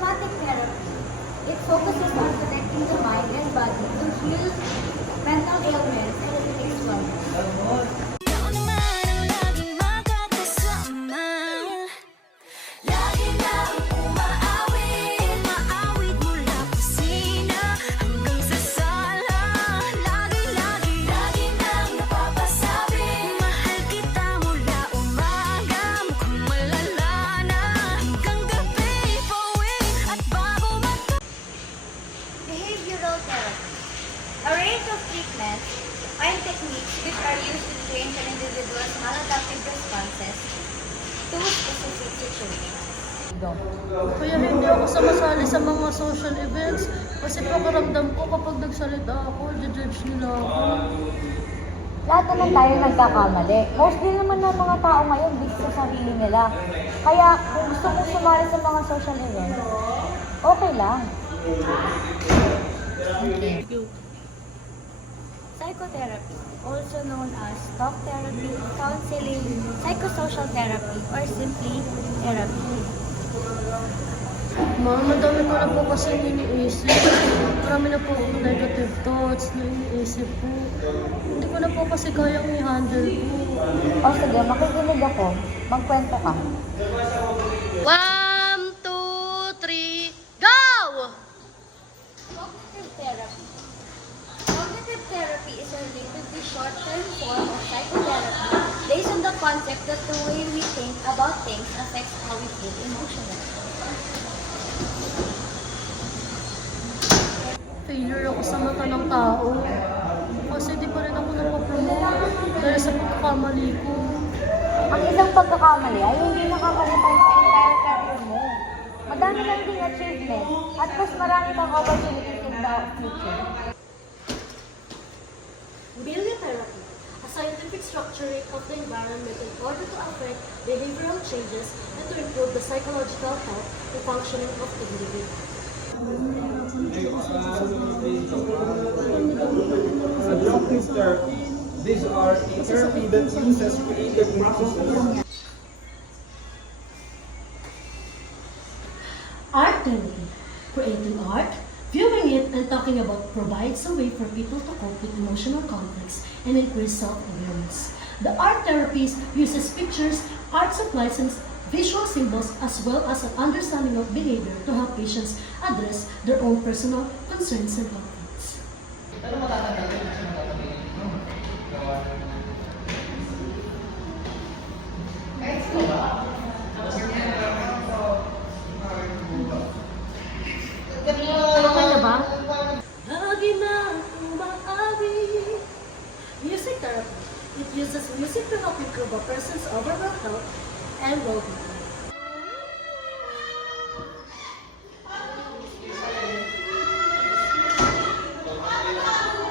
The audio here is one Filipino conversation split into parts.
somatic therapy. It focuses on connecting the mind and body to heal mental ailments and release wellness. Ikaw naman ang laging magkakasama. Lagi lang umaawit, maawit mula kusina hanggang sa sala. Lagi nang napapasabi, mahal kita mula umaga, mukhang malala na hanggang gabi. Pauwi at bago Behavioral therapy. A range of treatments and techniques which are used to change an individual's maladaptive responses to specific situations. Kaya hindi ako sumasali sa mga social events kasi pakiramdam ko kapag nagsalita ako, judge nila ako. Lahat naman tayo nagkakamali. Mostly naman ng mga tao ngayon busy sa sarili nila. Kaya kung gusto mong sumali sa mga social events, okay lang. Thank you. Psychotherapy, also known as talk therapy, counseling, psychosocial therapy, or simply therapy. Ma'am, madami ko na po kasi iniisip. Marami na po akong negative thoughts na iniisip po. Hindi ko na po kasi kayang i-handle po. O sige, makikinig ako. Magkwento ka. 1, 2, 3, go! Cognitive therapy. Cognitive therapy is a relatively short-term form of psychotherapy based on the concept that the way we think about things affects how we feel emotionally. Failure ako sa mata ng tao. Kasi di pa rin ako napapromote dahil sa pagkakamali ko. Ang isang pagkakamali ay hindi nakakalimutan sa entire career mo. Madami lang ding achievement at mas marami pang opportunities in the future. Bibliotherapy, a scientific structuring of the environment in order to affect behavioral changes and to improve the psychological health and functioning of the individual. Adjunctive therapy. These are a therapy that uses creative processes. Art therapy, creating art, viewing it and talking about provides a way for people to cope with emotional conflicts and increase self-awareness. The art therapist uses pictures, art supplies, and visual symbols as well as an understanding of behavior to help patients address their own personal concerns and conflicts. Okay na ba? Lagi na umaawi. Music therapy. It uses music to help improve a person's overall health and well-being.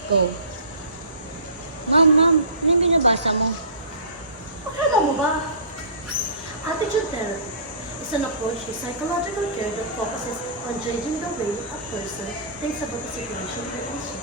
Go. Ma'am, ano yung binabasa mo? Akala mo ba? Attitude therapy is an approach to psychological care that focuses on changing the way a person thinks about the situation or issue.